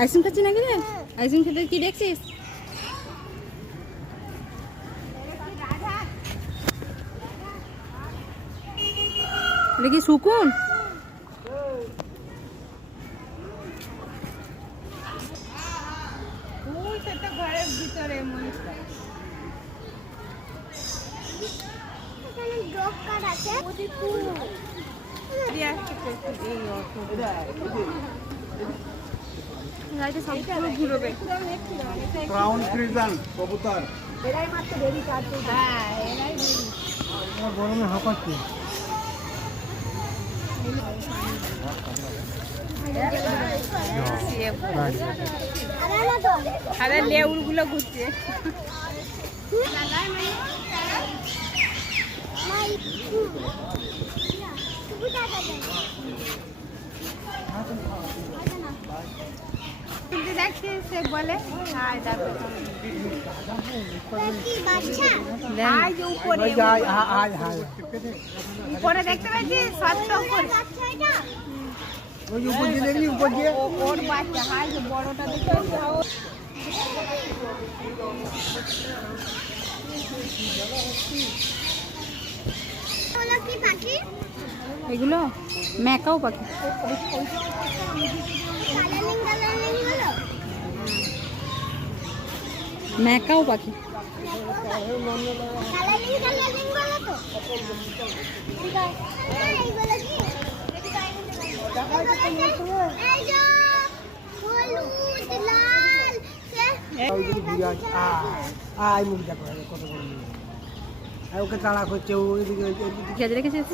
Ice cream খাচ্ছি নাকি রে? আইসক্রিম খেতে কি দেখছিস? এটা কি শুকুন? ঘরের ভিতরে ক্রাউন ফ্রিজান কবুতর এরাই মাত্র দেরি কাটছে। হ্যাঁ এরাই গরমে হাঁপাচ্ছে। আরে লেউর গুলো ঘুরছে। দেখছি সে বলে উপরে দেখতে পাচ্ছি ওর বাচ্চা হাই বড়টা দেখতে পাচ্ছি। এগুলো ম্যাকাও পাখি। ম্যাকাও পাখি। ওকে তাড়া করছে ওইদিকে রেখেছিস?